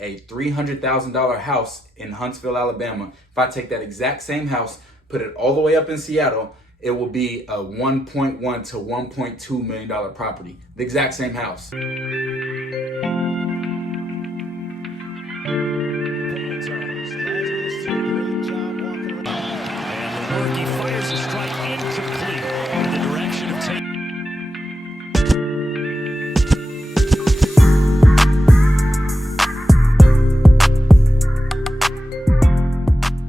a $300,000 house in Huntsville, Alabama, if I take that exact same house, put it all the way up in Seattle, it will be a $1.1 to $1.2 million property. The exact same house. He fires a strike incomplete in the direction of Tere.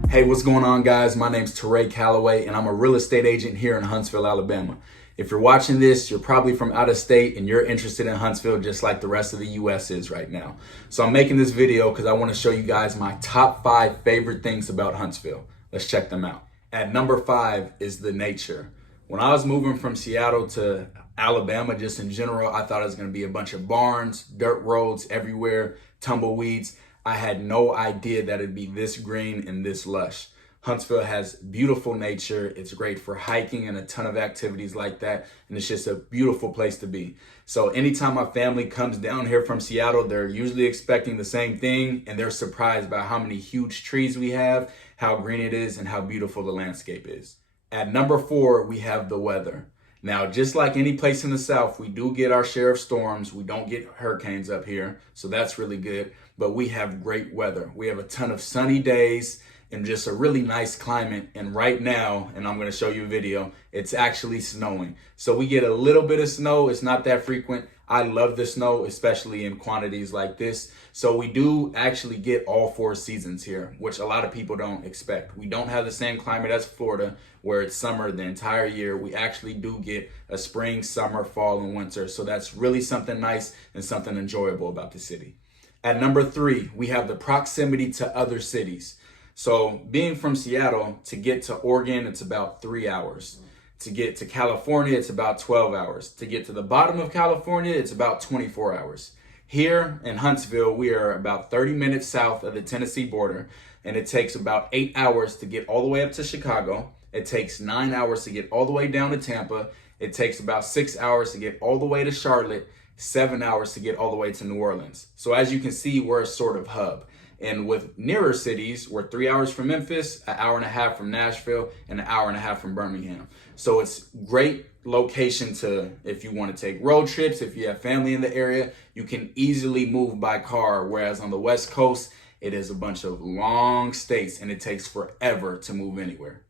Hey, what's going on, guys? My name's Tere and I'm a real estate agent here in Huntsville, Alabama. If you're watching this, you're probably from out of state and you're interested in Huntsville just like the rest of the US is right now. So I'm making this video because I want to show you guys my top 5 favorite things about Huntsville. Let's check them out. At number 5 is the nature. When I was moving from Seattle to Alabama, just in general, I thought it was going to be a bunch of barns, dirt roads everywhere, tumbleweeds. I had no idea that it'd be this green and this lush. Huntsville has beautiful nature. It's great for hiking and a ton of activities like that. And it's just a beautiful place to be. So anytime my family comes down here from Seattle, they're usually expecting the same thing. And they're surprised by how many huge trees we have, how green it is, and how beautiful the landscape is. At number 4, we have the weather. Now, just like any place in the South, we do get our share of storms. We don't get hurricanes up here, so that's really good. But we have great weather. We have a ton of sunny days and just a really nice climate. And right now, and I'm going to show you a video, it's actually snowing. So we get a little bit of snow. It's not that frequent. I love the snow, especially in quantities like this. So we do actually get all 4 seasons here, which a lot of people don't expect. We don't have the same climate as Florida, where it's summer the entire year. We actually do get a spring, summer, fall, and winter. So that's really something nice and something enjoyable about the city. At number 3, we have the proximity to other cities. So being from Seattle, to get to Oregon, it's about 3 hours. To get to California, it's about 12 hours. To get to the bottom of California, it's about 24 hours. Here in Huntsville, we are about 30 minutes south of the Tennessee border, and it takes about 8 hours to get all the way up to Chicago. It takes 9 hours to get all the way down to Tampa. It takes about 6 hours to get all the way to Charlotte, 7 hours to get all the way to New Orleans. So as you can see, we're a sort of hub. And with nearer cities, we're 3 hours from Memphis, an hour and a half from Nashville, and an hour and a half from Birmingham. So it's great location to, if you want to take road trips, if you have family in the area, you can easily move by car. Whereas on the West Coast, it is a bunch of long states and it takes forever to move anywhere.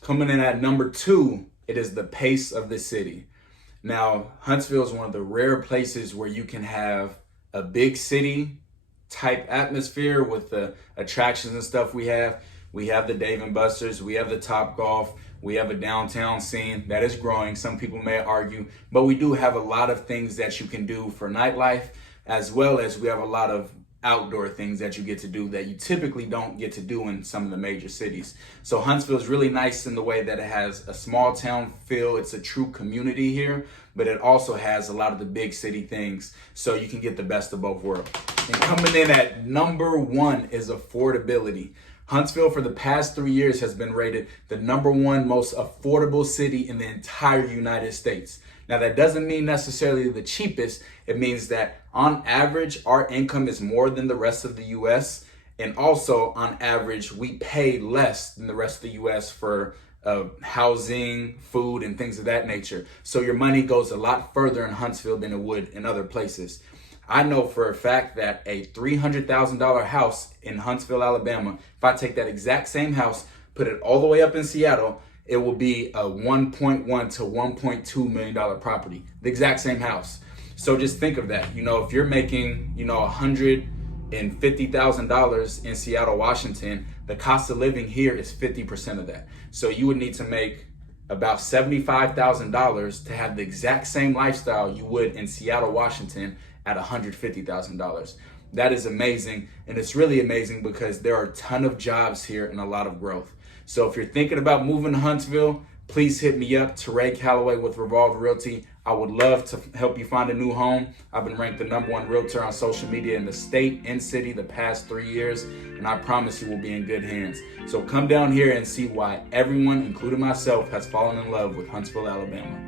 Coming in at number 2, it is the pace of the city. Now, Huntsville is one of the rare places where you can have a big city type atmosphere with the attractions and stuff we have. We have the Dave & Buster's, we have the Top Golf, we have a downtown scene that is growing. Some people may argue, but we do have a lot of things that you can do for nightlife, as well as we have a lot of outdoor things that you get to do that you typically don't get to do in some of the major cities. So Huntsville is really nice in the way that it has a small town feel. It's a true community here, but it also has a lot of the big city things, so you can get the best of both worlds. And coming in at number 1 is affordability. Huntsville for the past 3 years has been rated the number 1 most affordable city in the entire United States. Now that doesn't mean necessarily the cheapest. It means that on average, our income is more than the rest of the US. And also on average, we pay less than the rest of the US for housing, food, and things of that nature. So your money goes a lot further in Huntsville than it would in other places. I know for a fact that a $300,000 house in Huntsville, Alabama, if I take that exact same house, put it all the way up in Seattle, it will be a $1.1 to $1.2 million property. The exact same house. So just think of that. You know, if you're making, $150,000 in Seattle, Washington, the cost of living here is 50% of that. So you would need to make about $75,000 to have the exact same lifestyle you would in Seattle, Washington at $150,000. That is amazing. And it's really amazing because there are a ton of jobs here and a lot of growth. So if you're thinking about moving to Huntsville, please hit me up, Tere with Revolve Realty. I would love to help you find a new home. I've been ranked the #1 realtor on social media in the state and city the past 3 years, and I promise you will be in good hands. So come down here and see why everyone, including myself, has fallen in love with Huntsville, Alabama.